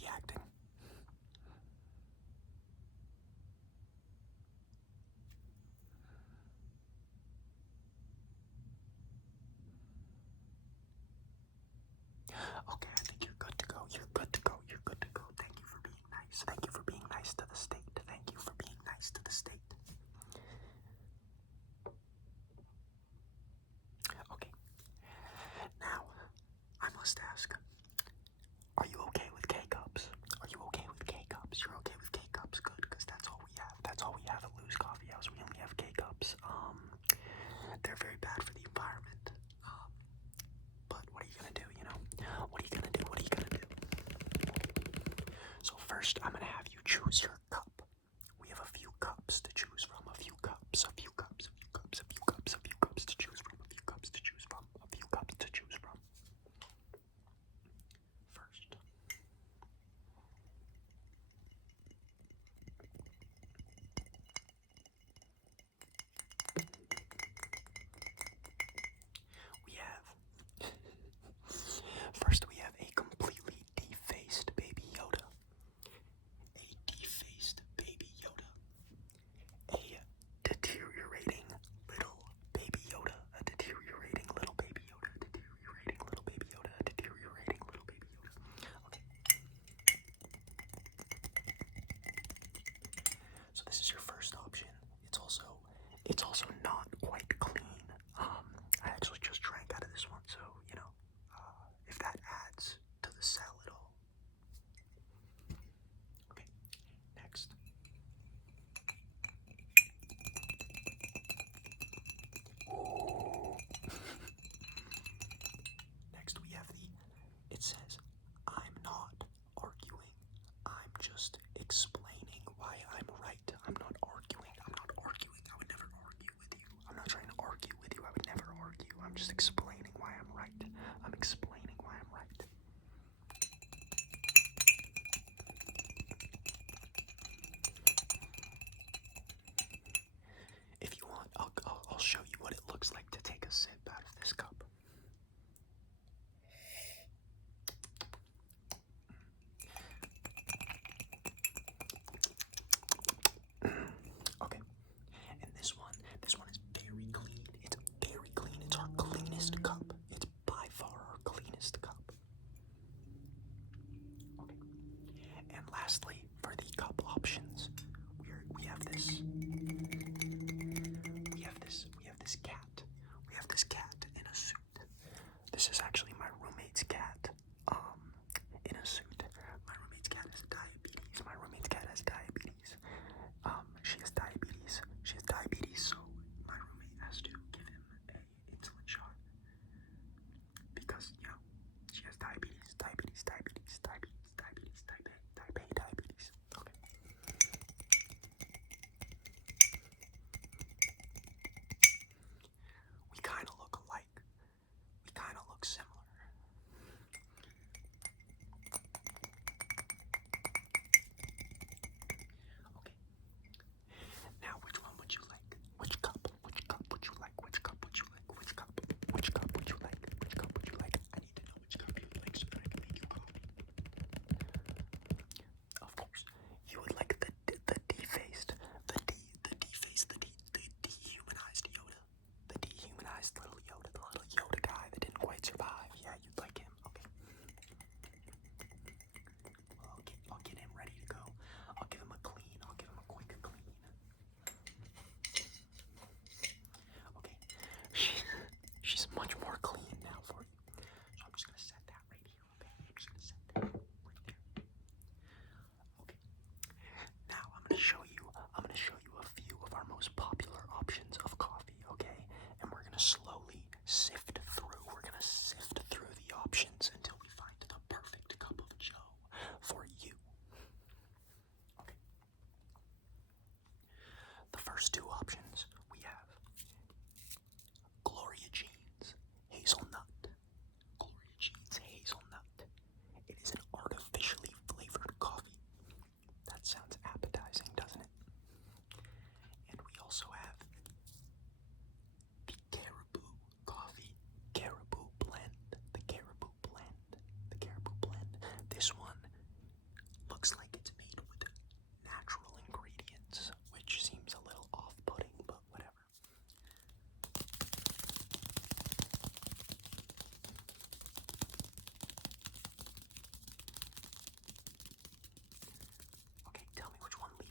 reacting? Okay, I think you're good to go. You're good to go. You're good to go. Thank you for being nice. Thank you for being nice to the state. Thank you for being nice to the state. Okay. Now, I must ask, are you okay with K-Cups? Are you okay with K-Cups? You're okay with K-Cups? Good, because that's all we have. That's all we have at Lou's Coffee House. We only have K-Cups. They're very bad for the environment. But what are you gonna do, you know? What are you gonna do? What are you gonna do? So first, I'm gonna have you choose your cup. We have a few cups to choose from. A few cups, a few cups, a few cups, a few cups, a few cups to choose from. A few cups to choose from. A few cups to choose from. First. We have first we have a completely defaced Baby Yoda. A defaced Baby Yoda. A deteriorating little Baby Yoda. A deteriorating little Baby Yoda. A deteriorating little Baby Yoda. A deteriorating little Baby Yoda. Okay. So this is your first option. It's also not quite clean. I actually just drank out of this one, so you know, if that adds to the sell at all. Okay, next. Next we have it says, I'm not arguing, I'm just explaining why I'm right. I'm not arguing, I would never argue with you. I'm not trying to argue with you, I would never argue. I'm just explaining why I'm right. I'm explaining why I'm right. If you want, I'll show you what it looks like to take a sip out of this cup. Okay, and this one is very clean. It's very clean. It's our cleanest cup. It's by far our cleanest cup. Okay, and lastly, for the cup options, we have this. We have this cat. We have this cat in a suit. This is actually my roommate's cat. In a suit. My roommate's cat has diabetes. My roommate's cat has diabetes. She has diabetes. She has diabetes, so my roommate has to give him a insulin shot because you know she has diabetes. Type A diabetes. Okay. We kind of look alike. We kind of look similar. Okay. Now, which one would you like? Which cup? Which cup would you like? Which cup would you like? Which cup? Which cup would you like? Which cup would you like? I need to know which cup you would like so that I can make you coffee. Of course, you would like the defaced, the dehumanized Yoda, the dehumanized little Yoda, the little Yoda guy that didn't quite survive. Yeah, you'd like him. Okay. Well, I'll get him ready to go. I'll give him a clean. I'll give him a quick clean. Okay. She's much more clean now for you. So I'm just gonna set that right here. Okay. I'm just gonna set that right there. Okay. Now I'm gonna show you a few of our most popular options of coffee, okay? And we're gonna slowly sift through. We're gonna sift through the options until we find the perfect cup of joe for you. Okay. The first two options we have Gloria Jeans Hazelnut. Gloria Jeans Hazelnut. It is an artificially flavored coffee. That sounds appetizing, doesn't it? And we also have the Caribou Coffee Caribou Blend. The Caribou Blend.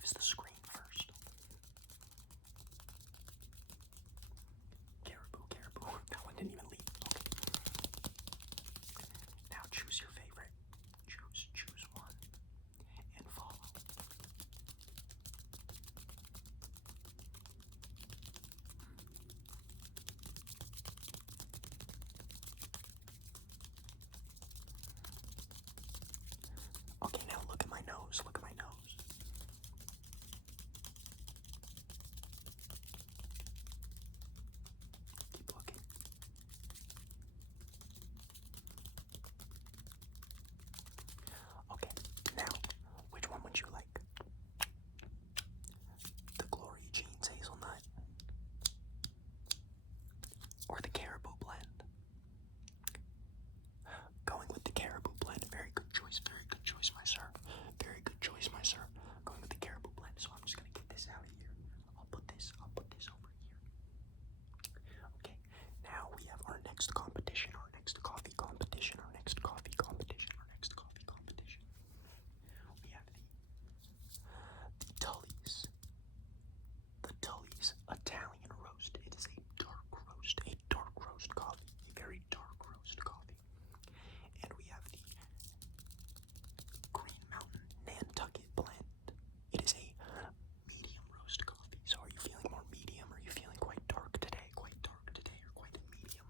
use the screen first. Caribou, caribou. That one didn't even leave. Okay. Now choose your favorite. Choose one and follow. Okay, now look at my nose. Look at my nose. Keep looking. Okay, now, which one would you like? The Glory Jeans Hazelnut or the Caribou Blend? Going with the Caribou Blend. Very good choice, my sir. Very good choice, my sir. Going with the Caribou Blend, so I'm just gonna get this out of here. I'll put this over here. Okay, now we have our next competition, our next coffee competition. We have the Tully's Italian Roast. It is a dark roast coffee, a very dark roast coffee. And we have the Green Mountain Nantucket Blend. It is a medium roast coffee. So are you feeling more medium? Are you feeling quite dark today? Or quite medium?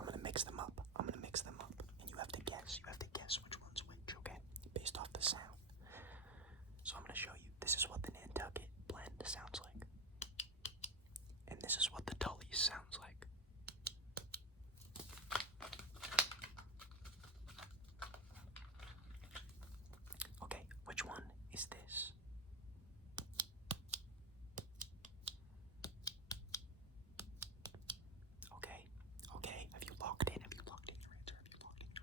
I'm gonna mix them up. And you have to guess which one's which, okay? Based off the sound. So I'm gonna show you. This is what the Nantucket Blend sounds like. And this is what the Tully's sounds like. Okay, which one is this? Okay. Have you locked in your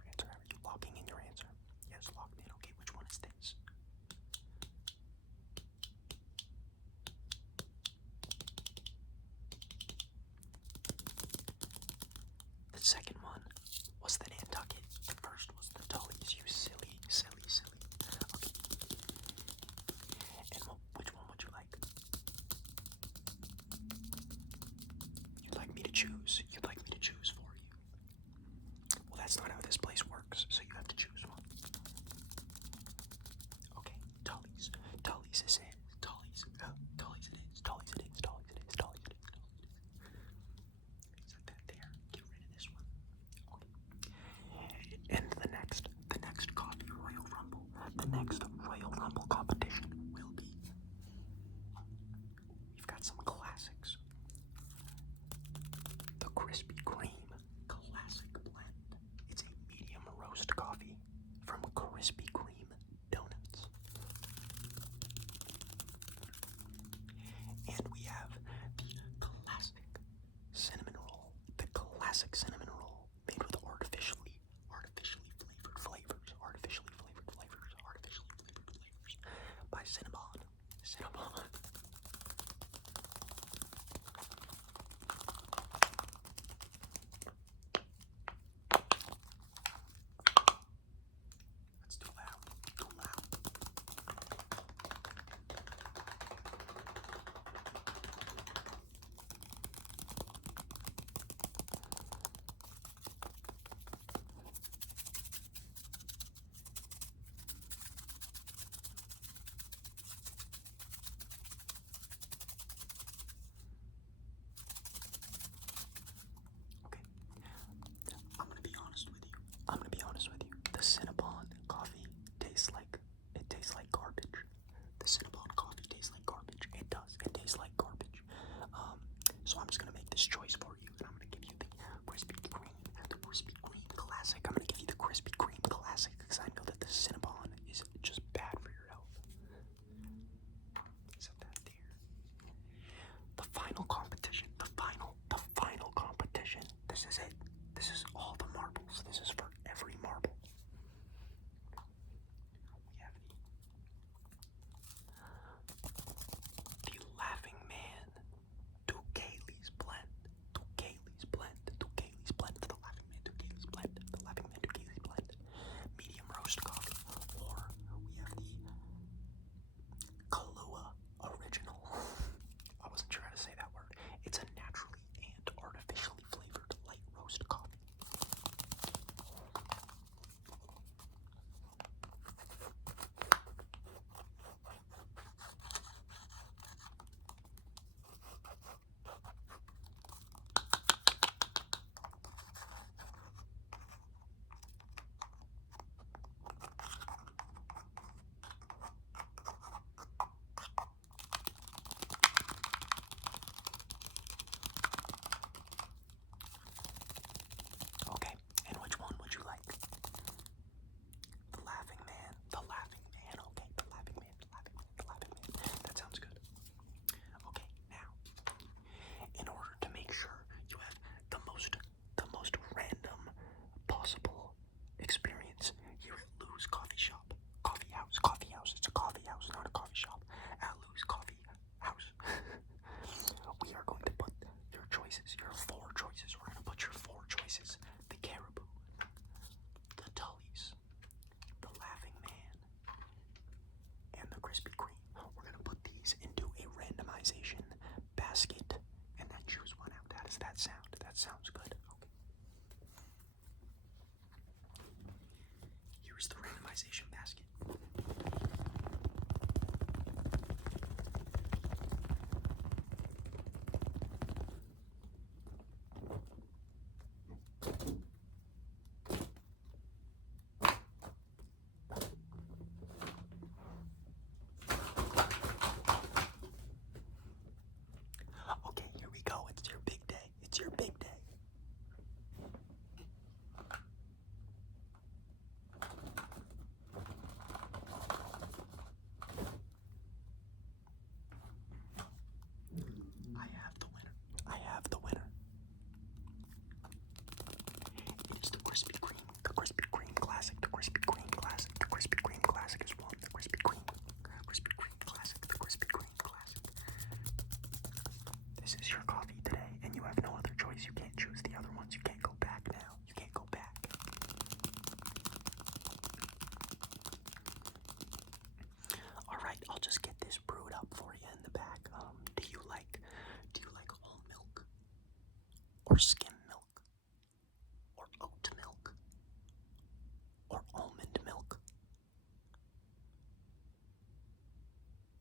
answer? Are you locking in your answer? Yes, locked in. Okay, which one is this? The second one was the Nantucket. The first was the Tully's. You silly. Okay. And which one would you like? You'd like me to choose for you. Well, that's not how this place works, so you have to choose one. Okay, Tully's is it. Tully's it is. Set that there. Get rid of this one. Okay. And the next coffee Royal Rumble. The next Royal Rumble competition will be. We've got some classics. The Krispy Kreme Classic Blend. It's a medium roast coffee from Krispy Kreme Donuts. And we have the classic cinnamon roll. The classic cinnamon roll made with artificially flavored flavors by Cinnabon. That's too loud. That sounds good. Okay. Here's the randomization basket. Okay, here we go. It's your big day. It's your big day. I have the winner. I have the winner. It is the Krispy Kreme. The Krispy Kreme Classic. The Krispy Kreme Classic. The Krispy Kreme Classic is one. The Krispy Kreme. Krispy Kreme Classic. The Krispy Kreme Classic. This is your coffee today, and you have no other choice. You can't choose the other ones. You can't go back now. You can't go back. All right, I'll just get this brewed up for you in the back. Do you like whole milk, or skim milk, or oat milk, or almond milk,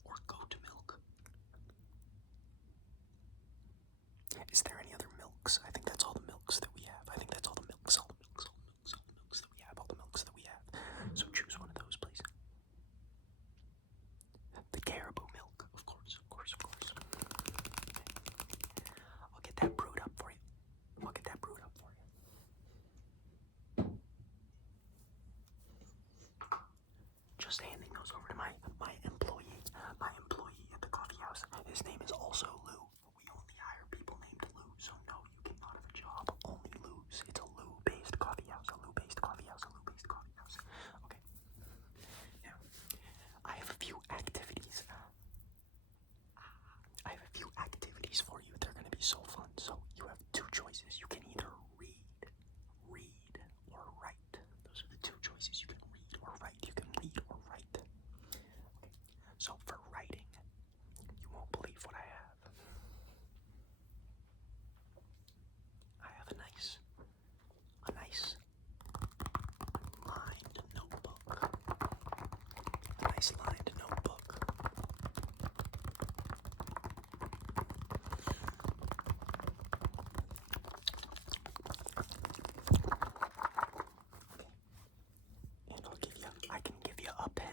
or goat milk? Is there any other milks? I think that's all the milks that we have. I think that's all the milks, all the milks, all the milks, all the milks that we have, all the milks that we have. So choose one of those, please. The caribou milk, of course, of course, of course. I'll get that brewed up for you. I'll get that brewed up for you. Just handing those over to my employee at the coffee house. His name is also Lou. We only hire people named Lou, so no, you cannot have a job. Only Lou's. It's a Lou-based coffee house. A Lou-based coffee house. A Lou-based coffee house. Okay. Now, I have a few activities. For you. They're going to be so fun. So you have two choices. You can either read, or write. Those are the two choices. You can read or write. You can read or write. Okay. So for writing, you won't believe what I have. I have a nice lined notebook. A nice lined notebook. I can give you a pen.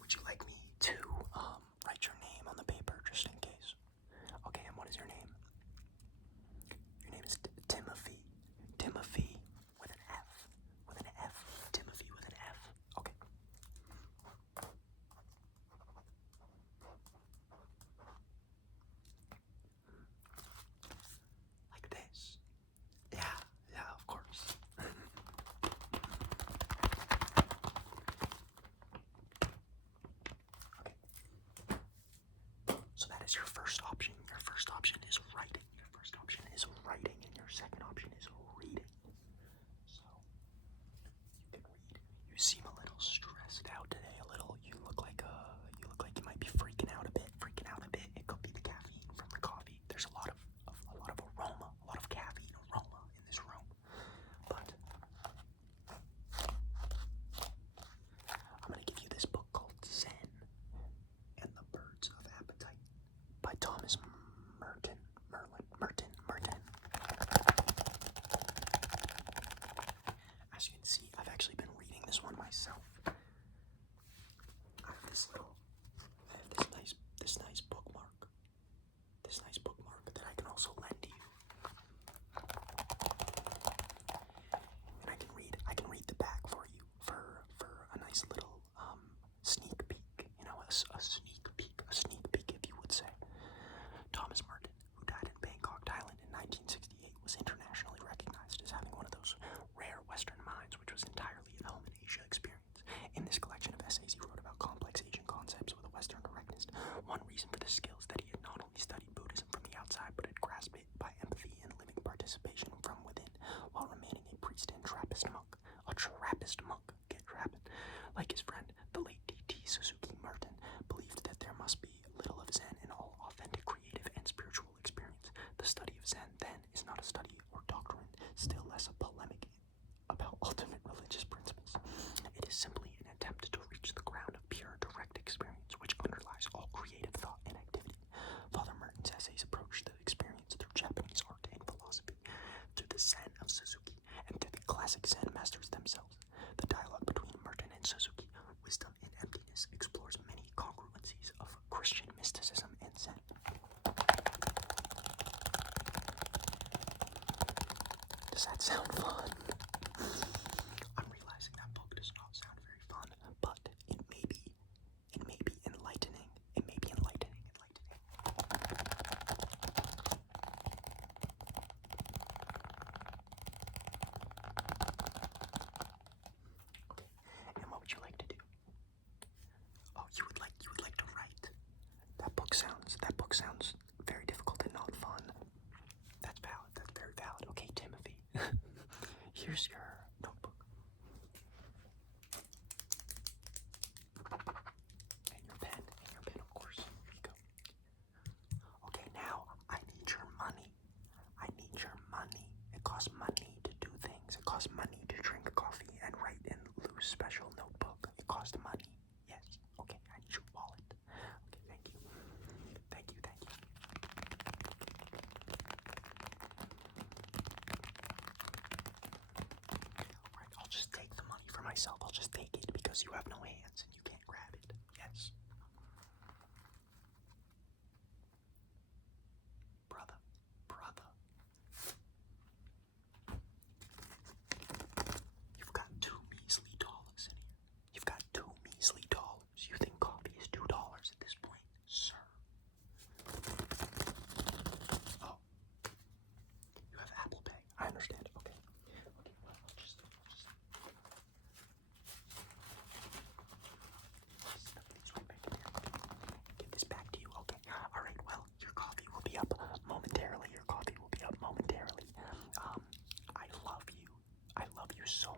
Would you like me to write your name on the paper just in case? Okay, and what is your name? Your name is Timothy. Timothy with an F. With an F. Timothy with an F. Okay. Like this. Yeah, of course. Okay. So that is your first option. Your first option is writing. Your first option is writing, and your second option is reading. So you can read. You seem a little stressed out today. You look like you might be freaking out a bit. It could be the caffeine from the coffee. There's a lot of aroma, a lot of caffeine aroma in this room. But I'm gonna give you this book called Zen and the Birds of Appetite by Thomas Merton. As you can see, I've actually been reading this one myself. I have this nice bookmark. This nice bookmark that I can also lend to you. And I can read the back for you for a nice little sneak peek. You know, a sneak peek if you would say. Thomas Merton, who died in Bangkok, Thailand in 1968, was internationally recognized as having one of those rare Western minds which was entirely at home in Asia experience. In this collection of essays, he wrote about complex Asian concepts with a Western directness. One reason for this skill is that he had not only studied Buddhism from the outside, but had grasped it by Does that sound fun? I'm realizing that book does not sound very fun, but it may be enlightening. It may be enlightening. Okay. And what would you like to do? Oh, you would like to write. That book sounds very difficult and not fun. That's valid. That's very valid. Okay, Timothy. Here's your notebook. And your pen, of course. Here you go. Okay, now I need your money. It costs money to do things. It costs money to drink coffee and write in Lou's special notebook. It costs money. Yes. Okay, I need your wallet. Okay, thank you. Alright, I'll just take the money for myself. I'll just take it because you have no hands and you can't grab it. Yes. Brother. You've got $2 measly in here. You've got $2 measly. You think coffee is $2 at this point, sir? Oh. You have Apple Pay. I understand. Okay, well, I'll just stuff these right back in here. Give this back to you. Okay. Alright, well, your coffee will be up momentarily. I love you. I love you so